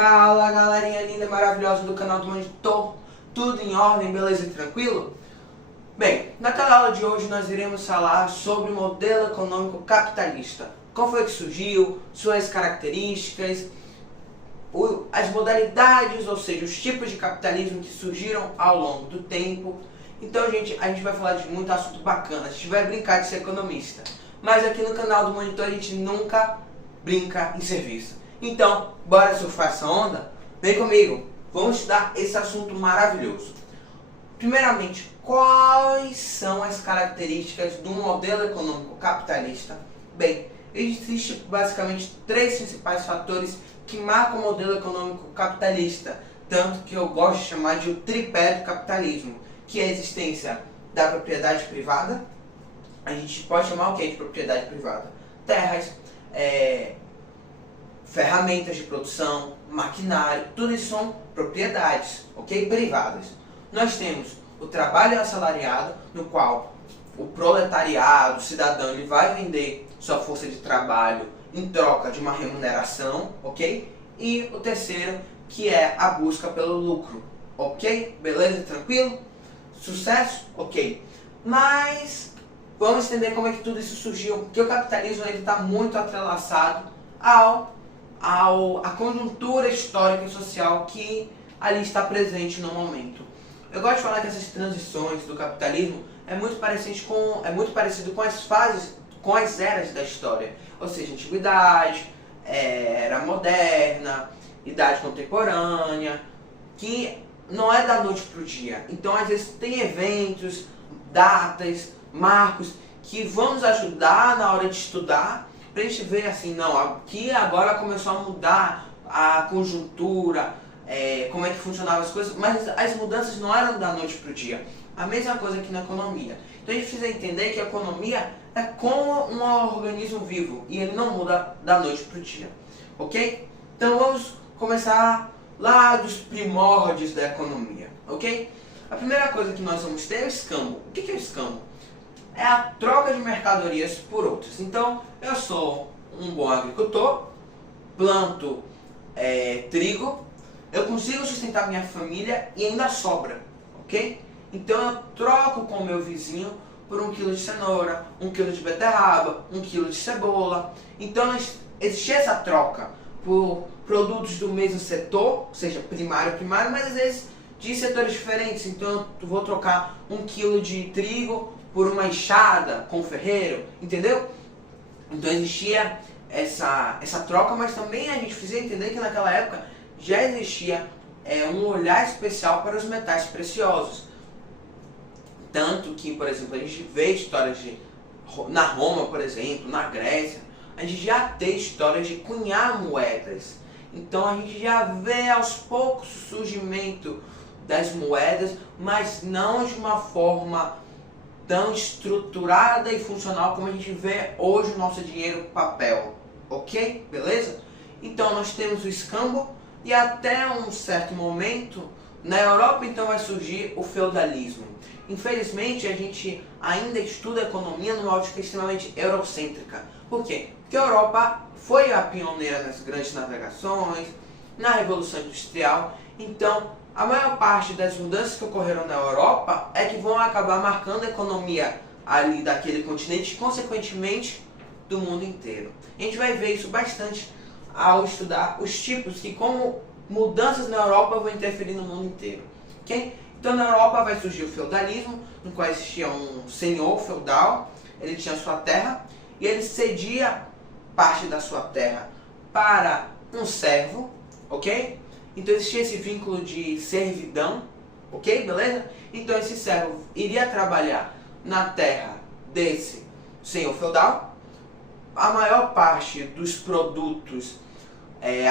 Fala galerinha linda e maravilhosa do canal do Monitor, tudo em ordem, beleza e tranquilo? Bem, naquela aula de hoje nós iremos falar sobre o modelo econômico capitalista. Como foi que surgiu, suas características, as modalidades, ou seja, os tipos de capitalismo que surgiram ao longo do tempo. Então, gente, a gente vai falar de muito assunto bacana, a gente vai brincar de ser economista. Mas aqui no canal do Monitor a gente nunca brinca em serviço. Então, bora surfar essa onda? Vem comigo, vamos estudar esse assunto maravilhoso. Primeiramente, quais são as características do modelo econômico capitalista? Bem, existem basicamente três principais fatores que marcam o modelo econômico capitalista, tanto que eu gosto de chamar de o tripé do capitalismo, que é a existência da propriedade privada. A gente pode chamar o que de propriedade privada? Terras, ferramentas de produção, maquinário, tudo isso são propriedades, ok? Privadas. Nós temos o trabalho assalariado, no qual o proletariado, o cidadão, ele vai vender sua força de trabalho em troca de uma remuneração, ok? E o terceiro, que é a busca pelo lucro, ok? Beleza? Tranquilo? Sucesso? Ok. Mas vamos entender como é que tudo isso surgiu, porque o capitalismo está muito atrelaçado à conjuntura histórica e social que ali está presente no momento. Eu gosto de falar que essas transições do capitalismo é muito parecido com as fases, com as eras da história, ou seja, antiguidade, era moderna, idade contemporânea, que não é da noite para o dia. Então, às vezes, tem eventos, datas, marcos que vão nos ajudar na hora de estudar, para a gente ver assim, não, aqui agora começou a mudar a conjuntura, como é que funcionavam as coisas, mas as mudanças não eram da noite para o dia. A mesma coisa aqui na economia. Então a gente precisa entender que a economia é como um organismo vivo e ele não muda da noite para o dia, ok? Então vamos começar lá dos primórdios da economia, ok? A primeira coisa que nós vamos ter é o escambo. O que é o escambo? É a troca de mercadorias por outras. Então, eu sou um bom agricultor, planto trigo, eu consigo sustentar minha família e ainda sobra, ok? Então, eu troco com o meu vizinho por 1 quilo de cenoura, 1 quilo de beterraba, 1 quilo de cebola. Então, existe essa troca por produtos do mesmo setor, ou seja, primário, mas às vezes de setores diferentes. Então, eu vou trocar 1 quilo de trigo por uma enxada com o ferreiro, entendeu? Então existia essa troca, mas também a gente precisa entender que naquela época já existia um olhar especial para os metais preciosos. Tanto que, por exemplo, a gente vê histórias na Roma, por exemplo, na Grécia, a gente já tem histórias de cunhar moedas. Então a gente já vê aos poucos o surgimento das moedas, mas não de uma forma tão estruturada e funcional como a gente vê hoje o nosso dinheiro papel, ok? Beleza? Então nós temos o escambo e até um certo momento na Europa então vai surgir o feudalismo. Infelizmente a gente ainda estuda a economia numa ótica extremamente eurocêntrica. Por quê? Porque a Europa foi a pioneira nas grandes navegações, na Revolução Industrial, então a maior parte das mudanças que ocorreram na Europa é que vão acabar marcando a economia ali daquele continente e, consequentemente, do mundo inteiro. A gente vai ver isso bastante ao estudar os tipos que, como mudanças na Europa, vão interferir no mundo inteiro. Okay? Então, na Europa vai surgir o feudalismo, no qual existia um senhor feudal, ele tinha sua terra e ele cedia parte da sua terra para um servo, ok? Então existia esse vínculo de servidão, ok? Beleza? Então esse servo iria trabalhar na terra desse senhor feudal. A maior parte dos produtos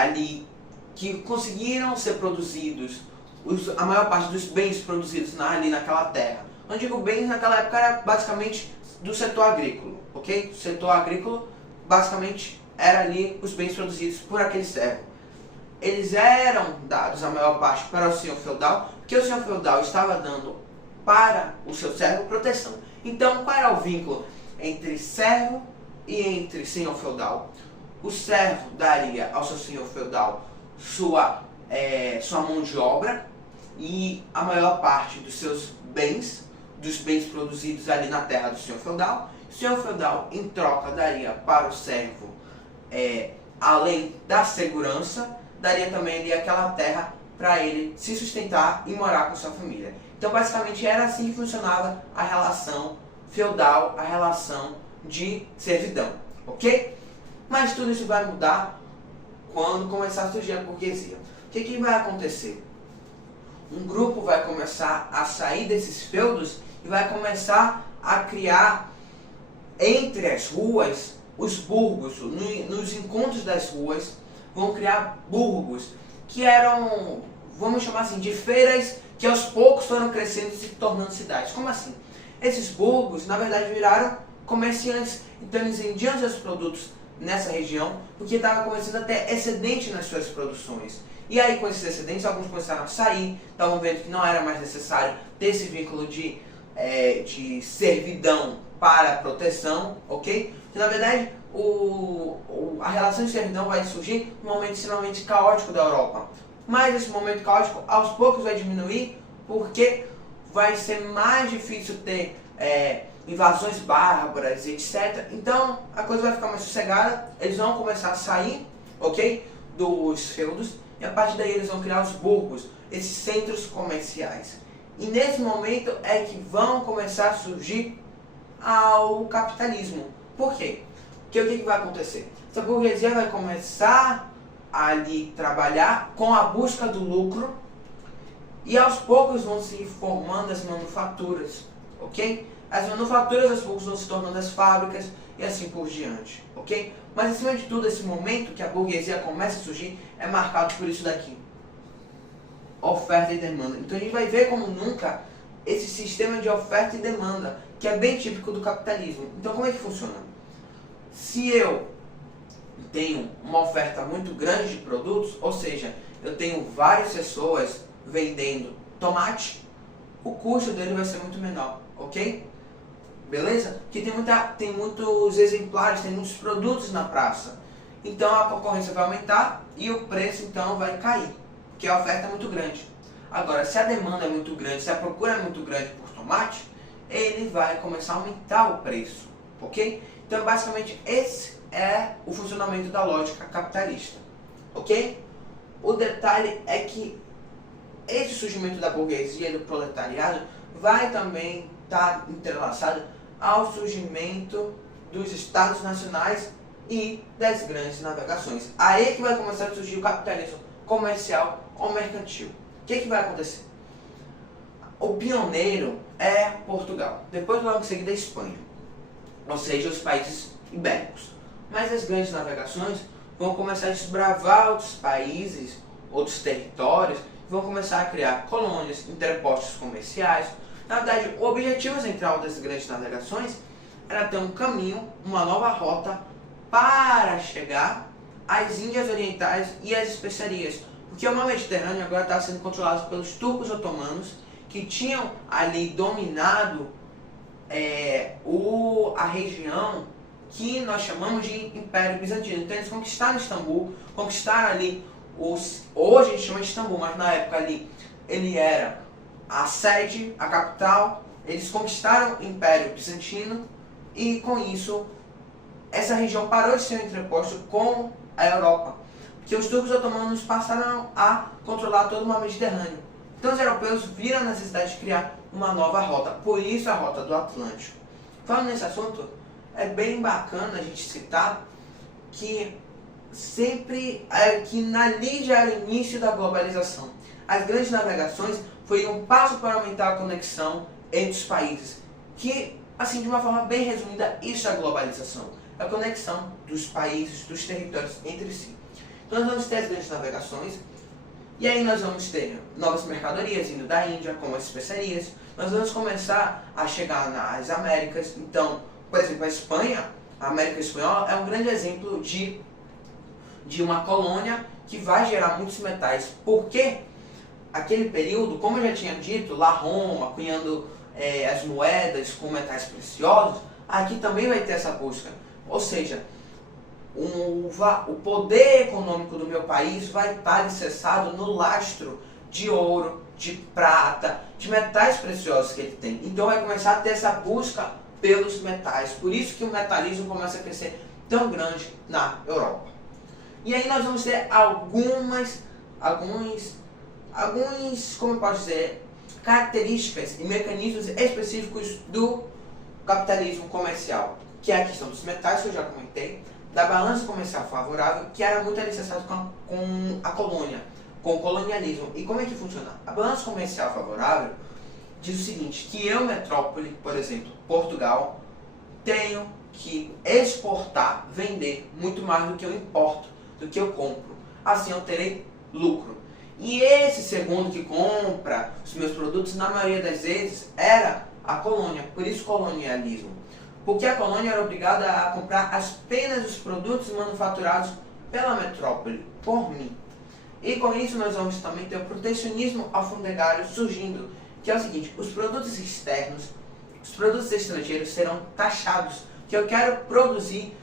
ali que conseguiram ser produzidos, a maior parte dos bens produzidos ali naquela terra. Não digo bens, naquela época era basicamente do setor agrícola, ok? O setor agrícola basicamente era ali os bens produzidos por aquele servo. Eles eram dados, a maior parte, para o senhor feudal, porque o senhor feudal estava dando para o seu servo proteção. Então, qual era o vínculo entre servo e entre senhor feudal? O servo daria ao seu senhor feudal sua mão de obra e a maior parte dos seus bens, dos bens produzidos ali na terra do senhor feudal. O senhor feudal, em troca, daria para o servo, além da segurança, daria também ali aquela terra para ele se sustentar e morar com sua família. Então, basicamente, era assim que funcionava a relação feudal, a relação de servidão, ok? Mas tudo isso vai mudar quando começar a surgir a burguesia. O que vai acontecer? Um grupo vai começar a sair desses feudos e vai começar a criar entre as ruas os burgos. Nos encontros das ruas vão criar burgos, que eram, vamos chamar assim, de feiras que aos poucos foram crescendo e se tornando cidades. Como assim? Esses burgos, na verdade, viraram comerciantes. Então eles vendiam seus produtos nessa região porque estava começando a ter excedente nas suas produções. E aí, com esses excedentes, alguns começaram a sair, estavam vendo que não era mais necessário ter esse vínculo de servidão para proteção, ok? E, na verdade, a relação de servidão vai surgir num momento extremamente caótico da Europa. Mas esse momento caótico, aos poucos, vai diminuir porque vai ser mais difícil ter invasões bárbaras, etc. Então, a coisa vai ficar mais sossegada, eles vão começar a sair, ok? Dos feudos, e a partir daí eles vão criar os burgos, esses centros comerciais. E nesse momento é que vão começar a surgir o capitalismo. Por quê? Porque o que vai acontecer? Essa burguesia vai começar a ali trabalhar com a busca do lucro e aos poucos vão se formando as manufaturas, ok? As manufaturas aos poucos vão se tornando as fábricas e assim por diante, ok? Mas acima de tudo, esse momento que a burguesia começa a surgir é marcado por isso daqui: oferta e demanda. Então a gente vai ver como nunca esse sistema de oferta e demanda, que é bem típico do capitalismo. Então como é que funciona? Se eu tenho uma oferta muito grande de produtos, ou seja, eu tenho várias pessoas vendendo tomate, o custo dele vai ser muito menor, ok? Beleza? Porque tem muitos exemplares, tem muitos produtos na praça. Então a concorrência vai aumentar e o preço então vai cair, porque a oferta é muito grande. Agora, se a demanda é muito grande, se a procura é muito grande por tomate, ele vai começar a aumentar o preço, ok? Então basicamente esse é o funcionamento da lógica capitalista, ok? O detalhe é que esse surgimento da burguesia e do proletariado vai também estar entrelaçado ao surgimento dos estados nacionais e das grandes navegações. Aí que vai começar a surgir o capitalismo comercial ou mercantil. O que vai acontecer? O pioneiro é Portugal, depois logo em seguida a Espanha, ou seja, os países ibéricos. Mas as grandes navegações vão começar a desbravar outros países, outros territórios, vão começar a criar colônias, interpostos comerciais. Na verdade, o objetivo central das grandes navegações era ter um caminho, uma nova rota para chegar às Índias Orientais e às especiarias. Porque o mar Mediterrâneo agora está sendo controlado pelos turcos otomanos, que tinham ali dominado a região que nós chamamos de Império Bizantino. Então eles conquistaram Istambul, conquistaram ali hoje a gente chama de Istambul, mas na época ali ele era a sede, a capital. Eles conquistaram o Império Bizantino e com isso essa região parou de ser um entreposto com a Europa, porque os turcos otomanos passaram a controlar todo o mar Mediterrâneo. Então os europeus viram a necessidade de criar uma nova rota, por isso a rota do Atlântico. Falando nesse assunto, é bem bacana a gente citar que ali já era o início da globalização. As grandes navegações foi um passo para aumentar a conexão entre os países, que, assim, de uma forma bem resumida, isso é a globalização, a conexão dos países, dos territórios entre si. Então nós vamos ter as grandes navegações, e aí nós vamos ter novas mercadorias indo da Índia, como as especiarias. Nós vamos começar a chegar nas Américas. Então, por exemplo, a América Espanhola é um grande exemplo de uma colônia que vai gerar muitos metais. Porque aquele período, como eu já tinha dito, lá Roma, cunhando as moedas com metais preciosos, aqui também vai ter essa busca. Ou seja, o poder econômico do meu país vai estar alicerçado no lastro de ouro, de prata, de metais preciosos que ele tem. Então vai começar a ter essa busca pelos metais. Por isso que o metalismo começa a crescer tão grande na Europa. E aí nós vamos ter alguns, como eu posso dizer, características e mecanismos específicos do capitalismo comercial, que é a questão dos metais, que eu já comentei, da balança comercial favorável, que era muito alicerçado com a colônia, com o colonialismo. E como é que funciona? A balança comercial favorável diz o seguinte, que eu, metrópole, por exemplo, Portugal, tenho que exportar, vender muito mais do que eu importo, do que eu compro. Assim eu terei lucro. E esse segundo que compra os meus produtos, na maioria das vezes, era a colônia. Por isso colonialismo. Porque a colônia era obrigada a comprar apenas os produtos manufaturados pela metrópole, por mim. E com isso nós vamos também ter o protecionismo alfandegário surgindo, que é o seguinte, os produtos externos, os produtos estrangeiros serão taxados, que eu quero proteger,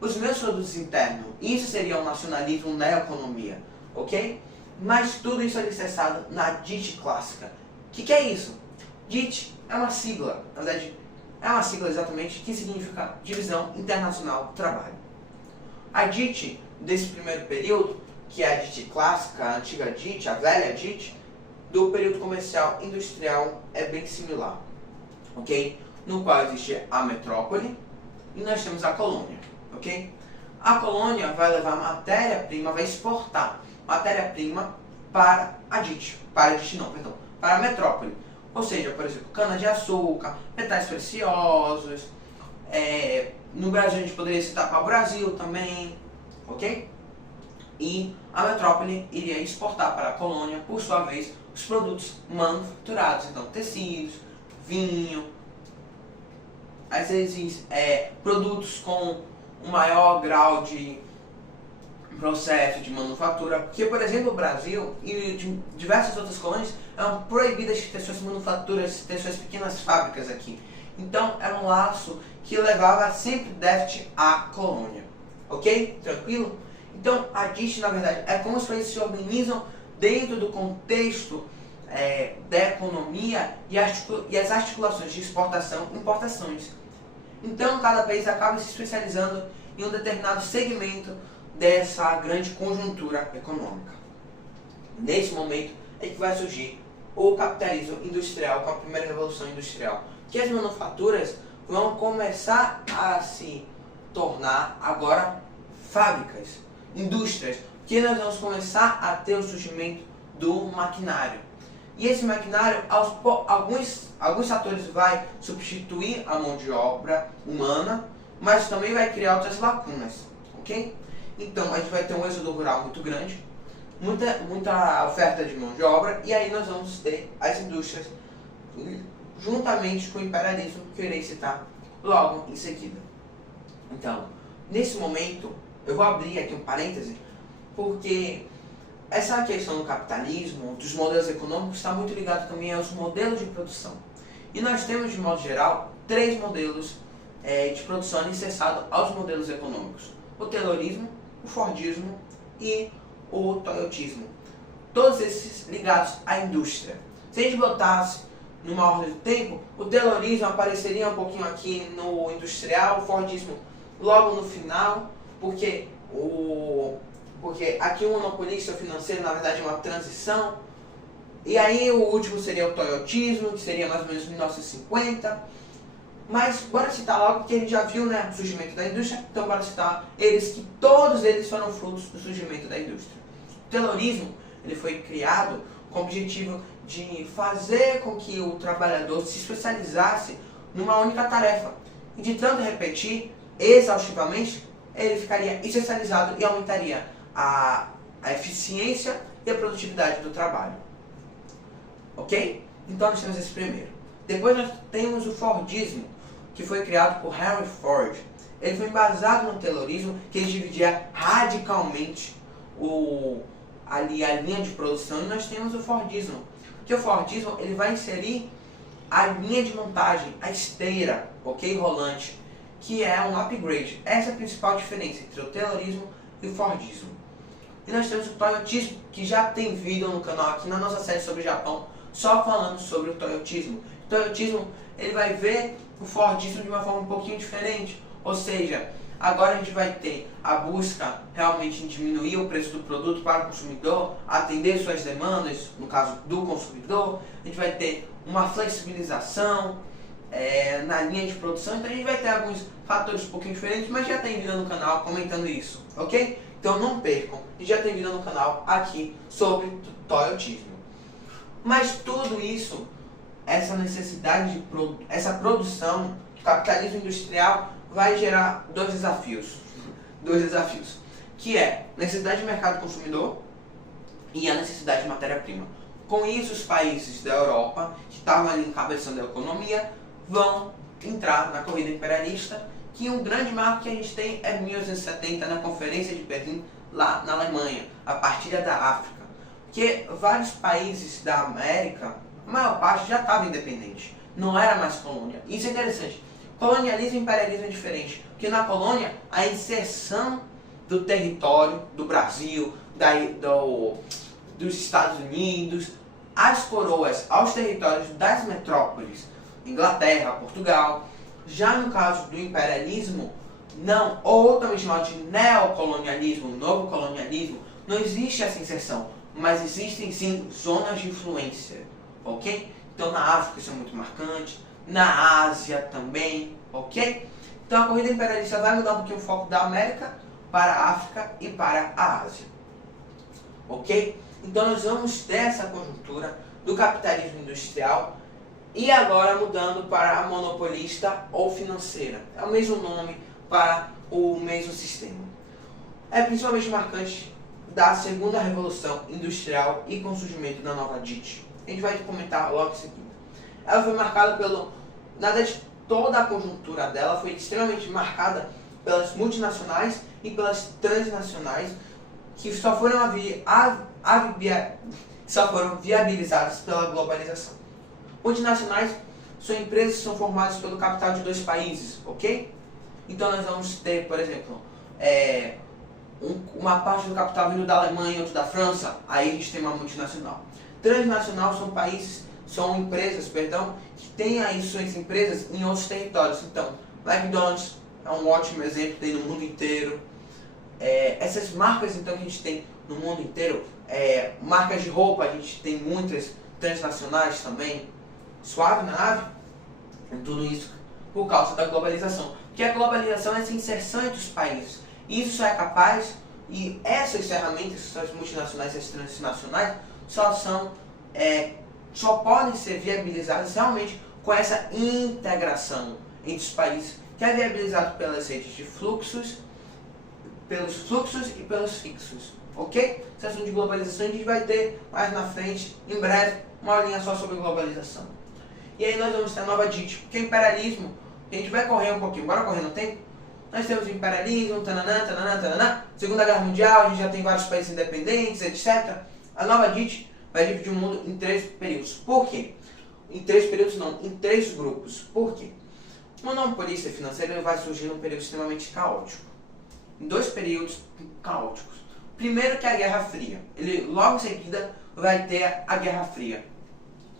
os meus produtos internos. Isso seria um nacionalismo na economia, ok? Mas tudo isso é alicerçado na DIT clássica. O que é isso? DIT é uma sigla, na verdade, é uma sigla exatamente que significa Divisão Internacional do Trabalho. A DIT desse primeiro período, que é a DIT clássica, a antiga DIT, a velha DIT, do período comercial industrial é bem similar, ok? No qual existe a metrópole e nós temos a colônia, ok? A colônia vai levar matéria-prima, vai exportar matéria-prima para a DIT, para a metrópole. Ou seja, por exemplo, cana-de-açúcar, metais preciosos, no Brasil a gente poderia citar para o Brasil também, ok? E a metrópole iria exportar para a colônia, por sua vez, os produtos manufaturados, então tecidos, vinho, às vezes produtos com um maior grau de processo de manufatura, porque, por exemplo, o Brasil e diversas outras colônias eram proibidas de ter suas manufaturas, ter suas pequenas fábricas aqui. Então, era um laço que levava sempre déficit à colônia. Ok? Tranquilo? Então, a DIT, na verdade, é como os países se organizam dentro do contexto da economia e as articulações de exportação e importações. Então, cada país acaba se especializando em um determinado segmento dessa grande conjuntura econômica. Nesse momento é que vai surgir o capitalismo industrial, com a primeira revolução industrial, que as manufaturas vão começar a se tornar agora fábricas, indústrias, que nós vamos começar a ter o surgimento do maquinário. E esse maquinário, alguns fatores vai substituir a mão de obra humana, mas também vai criar outras lacunas, ok? Então, a gente vai ter um êxodo rural muito grande, muita oferta de mão de obra, e aí nós vamos ter as indústrias, juntamente com o imperialismo, que eu irei citar logo em seguida. Então, nesse momento, eu vou abrir aqui um parêntese, porque essa questão do capitalismo, dos modelos econômicos, está muito ligado também aos modelos de produção. E nós temos, de modo geral, 3 modelos de produção alicerçados aos modelos econômicos. O Taylorismo, o Fordismo e o Toyotismo. Todos esses ligados à indústria. Se a gente botasse numa ordem do tempo, o Taylorismo apareceria um pouquinho aqui no industrial, o Fordismo logo no final, porque aqui o monopolista financeiro, na verdade, é uma transição. E aí o último seria o Toyotismo, que seria mais ou menos 1950. Mas bora citar logo, porque a gente já viu, né, o surgimento da indústria, então bora citar eles, que todos eles foram frutos do surgimento da indústria. O Taylorismo, ele foi criado com o objetivo de fazer com que o trabalhador se especializasse numa única tarefa. E de tanto repetir exaustivamente, ele ficaria especializado e aumentaria a eficiência e a produtividade do trabalho. Ok? Então nós temos esse primeiro. Depois nós temos o Fordismo, que foi criado por Henry Ford. Ele foi embasado no Taylorismo, que ele dividia radicalmente a linha de produção, e nós temos o Fordismo. Que o Fordismo ele vai inserir a linha de montagem, a esteira, ok, rolante. que é um upgrade. Essa é a principal diferença entre o Taylorismo e o Fordismo. E nós temos o Toyotismo, que já tem vídeo no canal aqui na nossa série sobre o Japão, só falando sobre o Toyotismo. O Toyotismo, ele vai ver o Fordismo de uma forma um pouquinho diferente, ou seja, agora a gente vai ter a busca realmente em diminuir o preço do produto para o consumidor, atender suas demandas, no caso do consumidor. A gente vai ter uma flexibilização na linha de produção, então a gente vai ter alguns fatores um pouquinho diferentes, mas já tem vídeo no canal comentando isso, ok? Então não percam, já tem vídeo no canal aqui sobre Toyotismo. Mas tudo isso, essa necessidade de essa produção, capitalismo industrial, vai gerar dois desafios, que é necessidade de mercado consumidor e a necessidade de matéria-prima. Com isso, os países da Europa, que estavam ali encabeçando a economia, vão entrar na corrida imperialista, que um grande marco que a gente tem é 1970, na Conferência de Berlim, lá na Alemanha, a partilha da África. Porque vários países da América, a maior parte já estava independente, não era mais colônia. Isso é interessante. Colonialismo e imperialismo é diferente, porque na colônia a inserção do território do Brasil, dos Estados Unidos, às coroas, aos territórios das metrópoles, Inglaterra, Portugal. Já no caso do imperialismo, não, ou também chamado de neocolonialismo, novo colonialismo, não existe essa inserção, mas existem sim zonas de influência, ok? Então na África isso é muito marcante, na Ásia também, ok? Então a corrida imperialista vai mudar um pouquinho o foco da América para a África e para a Ásia, ok? Então nós vamos ter essa conjuntura do capitalismo industrial e agora mudando para a monopolista ou financeira. É o mesmo nome para o mesmo sistema. É principalmente marcante da segunda revolução industrial e com o surgimento da nova DIT. A gente vai comentar logo em seguida. Ela foi marcada pelo... Na verdade, toda a conjuntura dela foi extremamente marcada pelas multinacionais e pelas transnacionais, que só foram viabilizadas pela globalização. Multinacionais são empresas que são formadas pelo capital de dois países, ok? Então nós vamos ter, por exemplo, uma parte do capital vindo da Alemanha e outra da França, aí a gente tem uma multinacional. Transnacional são empresas, que têm aí suas empresas em outros territórios. Então, McDonald's é um ótimo exemplo, tem no mundo inteiro. Essas marcas então que a gente tem no mundo inteiro, marcas de roupa, a gente tem muitas transnacionais também, suave na nave, tudo isso por causa da globalização. Porque a globalização é essa inserção entre os países. Isso só é capaz, e essas ferramentas, que são as multinacionais e as transnacionais, só podem ser viabilizadas realmente com essa integração entre os países, que é viabilizado pelas redes de fluxos, pelos fluxos e pelos fixos, ok? Esse assunto de globalização a gente vai ter mais na frente, em breve, uma aulinha só sobre globalização. E aí nós vamos ter a nova DIT, porque o imperialismo, a gente vai correr um pouquinho, bora correr no tempo? Nós temos o imperialismo, Segunda Guerra Mundial, a gente já tem vários países independentes, etc. A nova DIT vai dividir o mundo em 3 períodos. Por quê? Em 3 períodos não, em 3 grupos. Por quê? O monopolista financeiro vai surgir num período extremamente caótico. Em 2 períodos caóticos. Primeiro que é a Guerra Fria. Ele logo em seguida vai ter a Guerra Fria.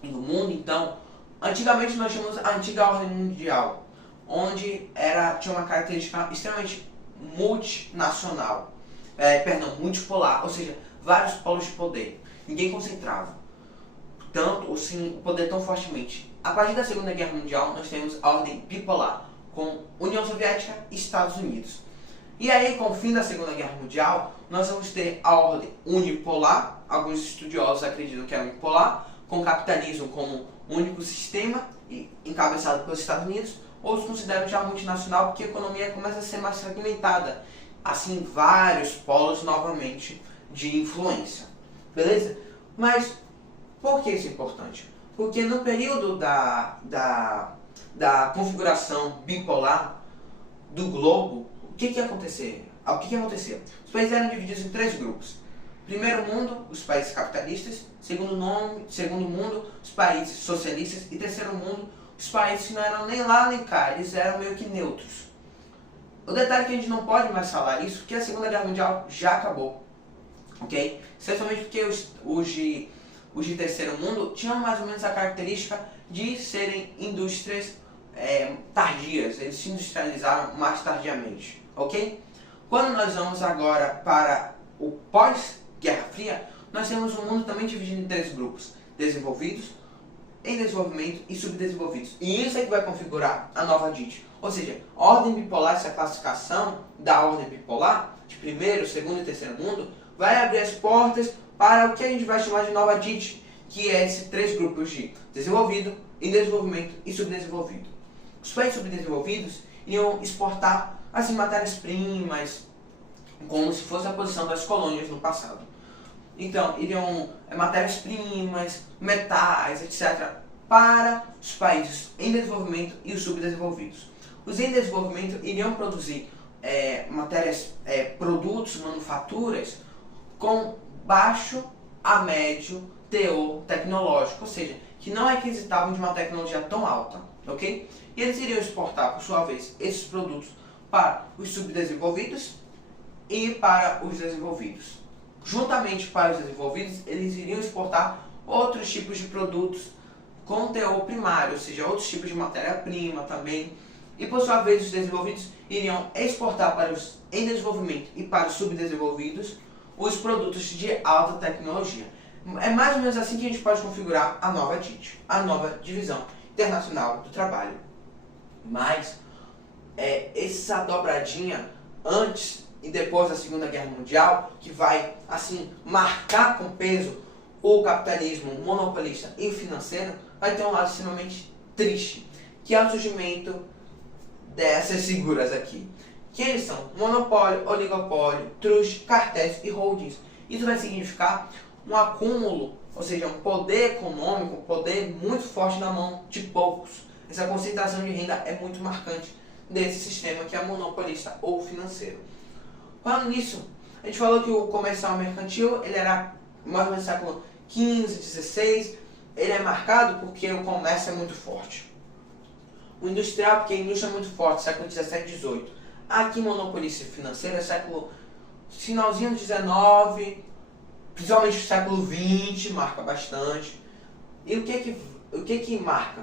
E no mundo, então, antigamente nós tínhamos a antiga ordem mundial, onde tinha uma característica extremamente multinacional, multipolar, ou seja, vários polos de poder. Ninguém concentrava tanto, assim, o poder tão fortemente. A partir da Segunda Guerra Mundial, nós temos a ordem bipolar, com União Soviética e Estados Unidos. E aí, com o fim da Segunda Guerra Mundial, nós vamos ter a ordem unipolar, alguns estudiosos acreditam que é unipolar, com o capitalismo como único sistema, encabeçado pelos Estados Unidos. Outros consideram já multinacional, porque a economia começa a ser mais fragmentada. Assim, vários polos novamente de influência. Beleza? Mas, por que isso é importante? Porque no período da configuração bipolar do globo, o que que acontecia? Os países eram divididos em 3 grupos. Primeiro mundo, os países capitalistas. Segundo mundo, os países socialistas. E terceiro mundo, os países que não eram nem lá nem cá, eles eram meio que neutros. O detalhe é que a gente não pode mais falar isso porque a Segunda Guerra Mundial já acabou, ok? Especialmente porque os de terceiro mundo tinham mais ou menos a característica de serem indústrias tardias, eles se industrializaram mais tardiamente, ok? Quando nós vamos agora para o pós-Guerra Fria, nós temos um mundo também dividido em 3 grupos: desenvolvidos, em desenvolvimento e subdesenvolvidos. E isso é que vai configurar a nova DIT. Ou seja, a ordem bipolar, essa classificação da ordem bipolar, de primeiro, segundo e terceiro mundo, vai abrir as portas para o que a gente vai chamar de nova DIT, que é esses 3 grupos de desenvolvido, em desenvolvimento e subdesenvolvido. Os países subdesenvolvidos iriam exportar assim, matérias-primas, como se fosse a posição das colônias no passado. Então, iriam matérias-primas, metais, etc., para os países em desenvolvimento e os subdesenvolvidos. Os em desenvolvimento iriam produzir produtos, manufaturas com baixo a médio teor tecnológico, ou seja, que não requisitavam de uma tecnologia tão alta, ok? E eles iriam exportar, por sua vez, esses produtos para os subdesenvolvidos e para os desenvolvidos. Juntamente para os desenvolvidos, eles iriam exportar outros tipos de produtos com teor primário, ou seja, outros tipos de matéria-prima também. E por sua vez, os desenvolvidos iriam exportar para os em desenvolvimento e para os subdesenvolvidos os produtos de alta tecnologia. É mais ou menos assim que a gente pode configurar a nova DIT, a nova Divisão Internacional do Trabalho. Mas essa dobradinha antes e depois da Segunda Guerra Mundial, que vai assim marcar com peso o capitalismo monopolista e financeiro, vai ter um lado extremamente triste, que é o surgimento dessas figuras aqui, que eles são monopólio, oligopólio, truste, cartéis e holdings. Isso vai significar um acúmulo, ou seja, um poder econômico, um poder muito forte na mão de poucos. Essa concentração de renda é muito marcante desse sistema que é monopolista ou financeiro. Falando nisso, a gente falou que o comercial mercantil ele era mais ou menos no século XV, XVI. Ele é marcado porque o comércio é muito forte. O industrial, porque a indústria é muito forte, século XVII e XVIII. Aqui, monopolista financeira, século finalzinho do XIX, principalmente o século XX, marca bastante. E o que marca?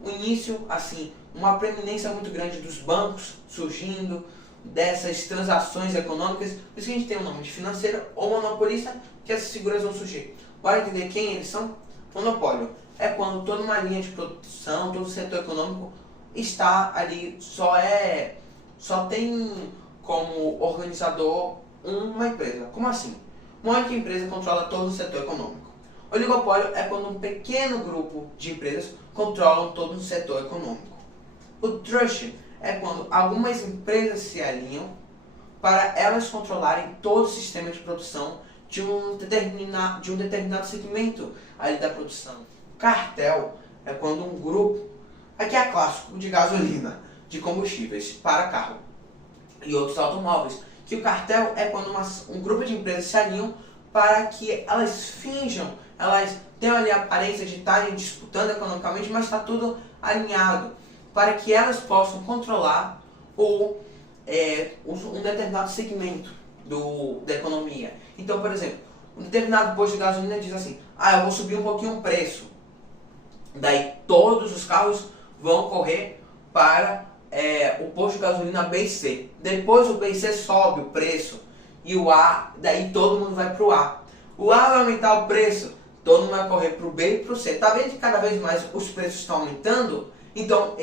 O início, assim, uma preeminência muito grande dos bancos surgindo, dessas transações econômicas, por isso que a gente tem o nome de financeira ou monopolista, que essas figuras vão surgir. Para entender quem eles são, monopólio é quando toda uma linha de produção, todo o setor econômico está ali, só tem como organizador uma empresa. Como assim? Uma única empresa controla todo o setor econômico. Oligopólio é quando um pequeno grupo de empresas controlam todo o setor econômico. O trust é quando algumas empresas se alinham para elas controlarem todo o sistema de produção de um determinado segmento ali da produção. Cartel é quando um grupo, aqui é clássico, de gasolina, de combustíveis para carro e outros automóveis, que o cartel é quando um grupo de empresas se alinham para que elas finjam, elas tenham ali a aparência de estarem disputando economicamente, mas está tudo alinhado, para que elas possam controlar um determinado segmento da economia. Então, por exemplo, um determinado posto de gasolina diz assim, eu vou subir um pouquinho o preço. Daí todos os carros vão correr para o posto de gasolina B e C. Depois o B e C sobe o preço e o A, daí todo mundo vai para o A. O A vai aumentar o preço, todo mundo vai correr para o B e para o C. Tá vendo que cada vez mais os preços estão aumentando? Então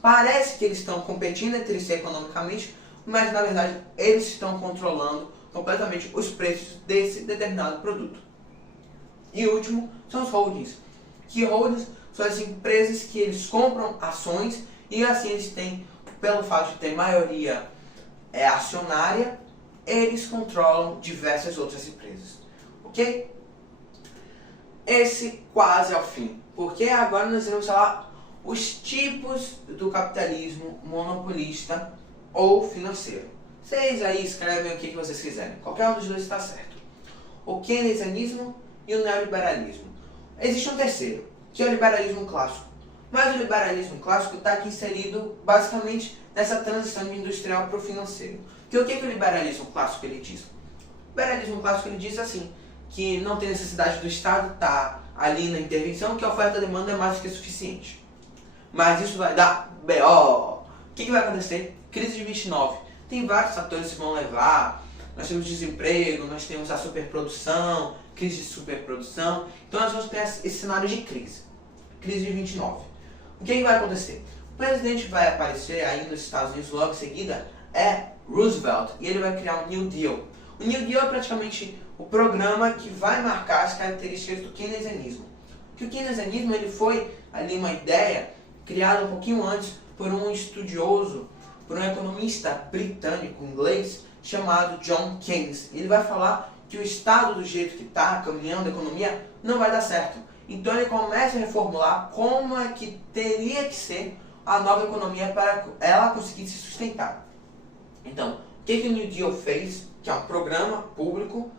parece que eles estão competindo entre si economicamente, mas na verdade eles estão controlando completamente os preços desse determinado produto. E o último são os holdings. Que holdings são as empresas que eles compram ações e assim eles têm, pelo fato de ter maioria acionária, eles controlam diversas outras empresas. Ok? Esse quase é o fim. Porque agora nós vamos falar os tipos do capitalismo monopolista ou financeiro. Vocês aí escrevem o que vocês quiserem. Qualquer um dos dois está certo. O keynesianismo e o neoliberalismo. Existe um terceiro, que é o liberalismo clássico. Mas o liberalismo clássico está aqui inserido basicamente nessa transição de industrial para o financeiro. Que o que o liberalismo clássico ele diz? O liberalismo clássico ele diz assim, que não tem necessidade do Estado estar ali na intervenção, que a oferta e a demanda é mais do que suficiente. Mas isso vai dar B.O. O que vai acontecer? Crise de 29. Tem vários fatores que vão levar. Nós temos desemprego, nós temos a superprodução, crise de superprodução. Então nós vamos ter esse cenário de crise. Crise de 29. O que vai acontecer? O presidente vai aparecer aí nos Estados Unidos logo em seguida, é Roosevelt, e ele vai criar um New Deal. O New Deal é praticamente o programa que vai marcar as características do keynesianismo. Que o keynesianismo ele foi ali uma ideia criada um pouquinho antes por um estudioso, por um economista britânico inglês chamado John Keynes. Ele vai falar que o Estado do jeito que está caminhando a economia não vai dar certo. Então ele começa a reformular como é que teria que ser a nova economia para ela conseguir se sustentar. Então, o que o New Deal fez? Que é um programa público,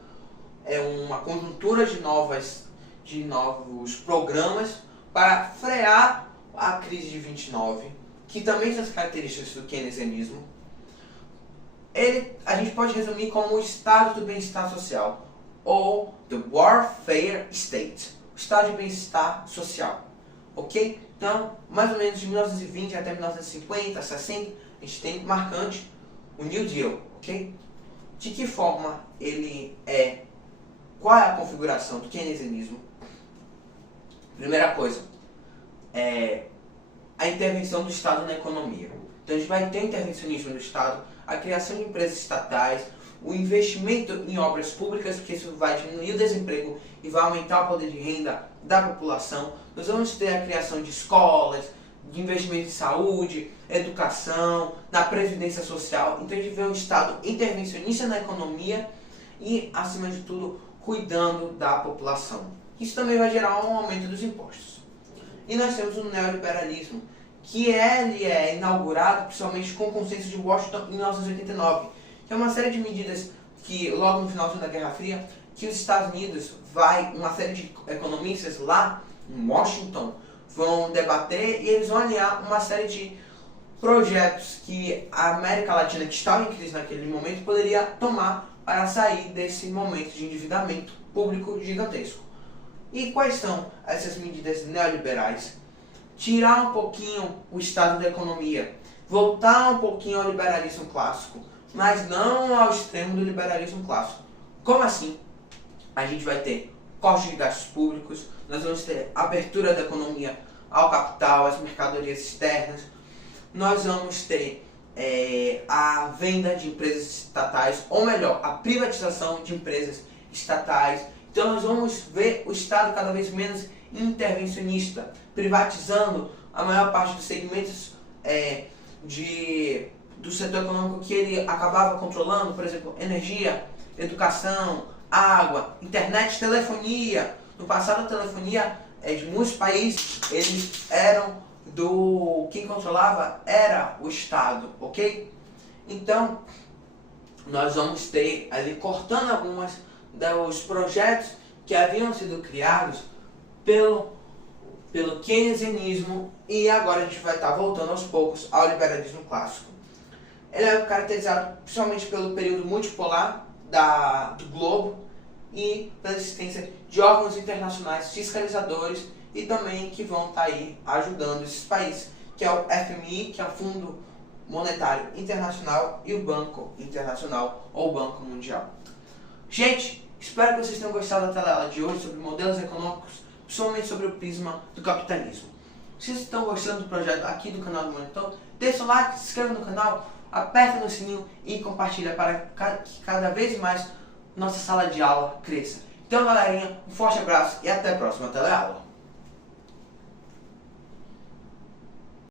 é uma conjuntura de novos programas para frear a crise de 29, que também tem as características do keynesianismo. A gente pode resumir como o estado do bem-estar social, ou the welfare state, o estado de bem-estar social, ok? Então, mais ou menos de 1920 até 1950, 60, a gente tem marcante o New Deal, ok? De que forma ele é? Qual é a configuração do keynesianismo? Primeira coisa, a intervenção do Estado na economia. Então a gente vai ter intervencionismo do Estado, a criação de empresas estatais, o investimento em obras públicas, porque isso vai diminuir o desemprego e vai aumentar o poder de renda da população. Nós vamos ter a criação de escolas, de investimento em saúde, educação, na previdência social. Então a gente vê um Estado intervencionista na economia e, acima de tudo, cuidando da população. Isso também vai gerar um aumento dos impostos. E nós temos o neoliberalismo, que ele é inaugurado principalmente com o consenso de Washington em 1989, que é uma série de medidas que, logo no finalzinho da Guerra Fria, que os Estados Unidos uma série de economistas lá em Washington vão debater e eles vão alinhar uma série de projetos que a América Latina, que estava em crise naquele momento, poderia tomar para sair desse momento de endividamento público gigantesco. E quais são essas medidas neoliberais? Tirar um pouquinho o estado da economia, voltar um pouquinho ao liberalismo clássico, mas não ao extremo do liberalismo clássico. Como assim? A gente vai ter corte de gastos públicos, nós vamos ter abertura da economia ao capital, às mercadorias externas, nós vamos ter a venda de empresas estatais, ou melhor, a privatização de empresas estatais. Então nós vamos ver o Estado cada vez menos intervencionista, privatizando a maior parte dos segmentos do setor econômico que ele acabava controlando, por exemplo, energia, educação, água, internet, telefonia. No passado a telefonia de muitos países, eles eram quem controlava era o Estado, ok? Então, nós vamos ter ali cortando algumas dos projetos que haviam sido criados pelo keynesianismo e agora a gente vai estar voltando aos poucos ao liberalismo clássico. Ele é caracterizado principalmente pelo período multipolar do globo e pela existência de órgãos internacionais fiscalizadores e também que vão estar aí ajudando esses países, que é o FMI, que é o Fundo Monetário Internacional, e o Banco Internacional ou Banco Mundial. Gente, espero que vocês tenham gostado da teleaula de hoje sobre modelos econômicos, principalmente sobre o prisma do capitalismo. Se vocês estão gostando do projeto aqui do canal do Monitor, deixa o like, se inscreva no canal, aperta no sininho e compartilha para que cada vez mais nossa sala de aula cresça. Então, galerinha, um forte abraço e até a próxima teleaula.